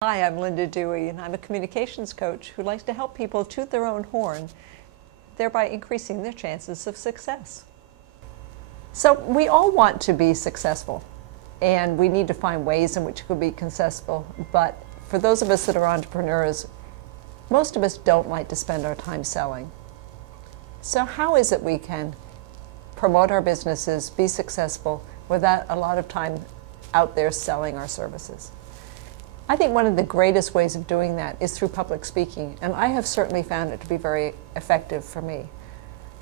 Hi, I'm Linda Dewey, and I'm a communications coach who likes to help people toot their own horn, thereby increasing their chances of success. So we all want to be successful, and we need to find ways in which we can be successful. But for those of us that are entrepreneurs, most of us don't like to spend our time selling. So how is it we can promote our businesses, be successful, without a lot of time out there selling our services? I think one of the greatest ways of doing that is through public speaking, and I have certainly found it to be very effective for me.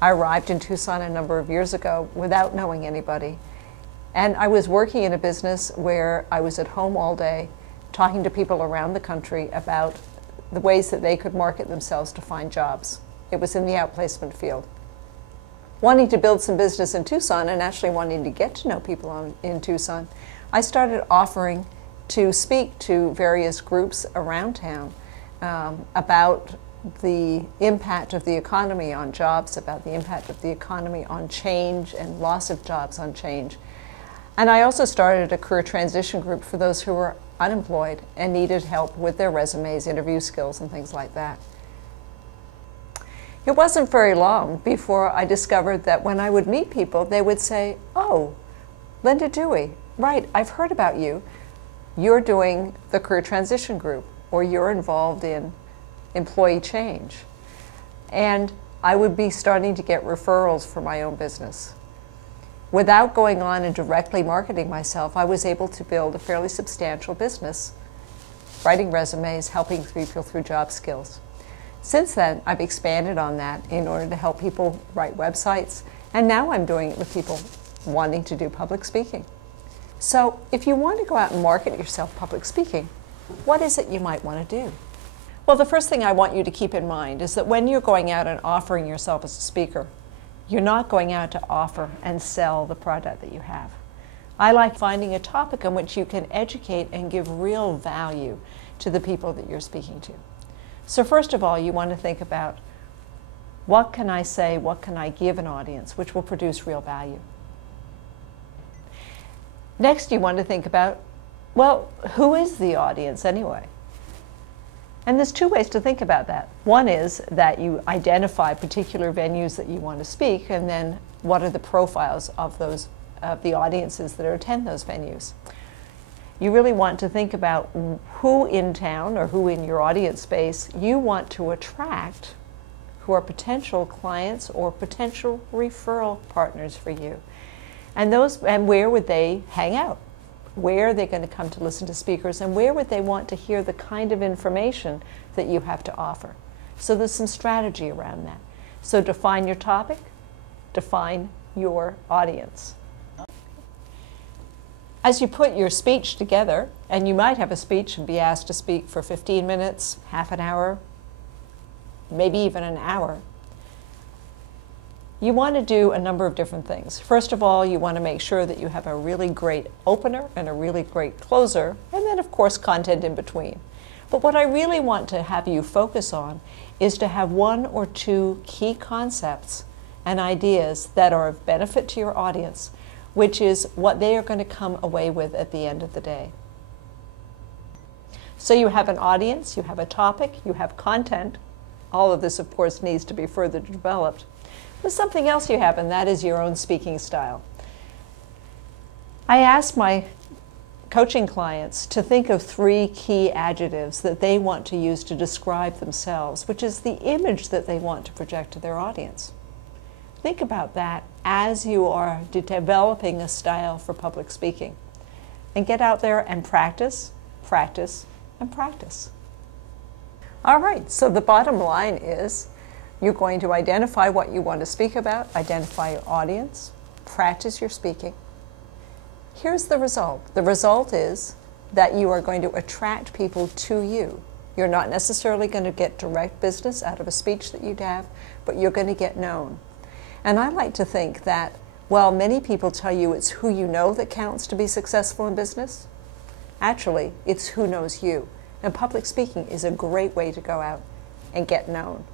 I arrived in Tucson a number of years ago without knowing anybody, and I was working in a business where I was at home all day talking to people around the country about the ways that they could market themselves to find jobs. It was in the outplacement field. Wanting to build some business in Tucson and actually wanting to get to know people in Tucson, I started offering to speak to various groups around town about the impact of the economy on jobs, about the impact of the economy on change and loss of jobs on change. And I also started a career transition group for those who were unemployed and needed help with their resumes, interview skills, and things like that. It wasn't very long before I discovered that when I would meet people, they would say, "Oh, Linda Dewey, right, I've heard about you. You're doing the career transition group, or you're involved in employee change." And I would be starting to get referrals for my own business. Without going on and directly marketing myself, I was able to build a fairly substantial business, writing resumes, helping people through job skills. Since then, I've expanded on that in order to help people write websites, and now I'm doing it with people wanting to do public speaking. So if you want to go out and market yourself public speaking, what is it you might want to do? Well, the first thing I want you to keep in mind is that when you're going out and offering yourself as a speaker, you're not going out to offer and sell the product that you have. I like finding a topic on which you can educate and give real value to the people that you're speaking to. So first of all, you want to think about, what can I say, what can I give an audience which will produce real value? Next, you want to think about, well, who is the audience anyway? And there's two ways to think about that. One is that you identify particular venues that you want to speak, and then what are the profiles of the audiences that attend those venues. You really want to think about who in town or who in your audience space you want to attract, who are potential clients or potential referral partners for you. And where would they hang out? Where are they going to come to listen to speakers, and where would they want to hear the kind of information that you have to offer? So there's some strategy around that. So define your topic, define your audience. As you put your speech together, and you might have a speech and be asked to speak for 15 minutes, half an hour, maybe even an hour, you want to do a number of different things. First of all, you want to make sure that you have a really great opener and a really great closer, and then of course content in between. But what I really want to have you focus on is to have one or two key concepts and ideas that are of benefit to your audience, which is what they are going to come away with at the end of the day. So you have an audience, you have a topic, you have content. All of this, of course, needs to be further developed. There's something else you have, and that is your own speaking style. I ask my coaching clients to think of 3 key adjectives that they want to use to describe themselves, which is the image that they want to project to their audience. Think about that as you are developing a style for public speaking. And get out there and practice, practice, and practice. All right, so the bottom line is, you're going to identify what you want to speak about, identify your audience, practice your speaking. Here's the result. The result is that you are going to attract people to you. You're not necessarily going to get direct business out of a speech that you'd have, but you're going to get known. And I like to think that while many people tell you it's who you know that counts to be successful in business, actually it's who knows you. And public speaking is a great way to go out and get known.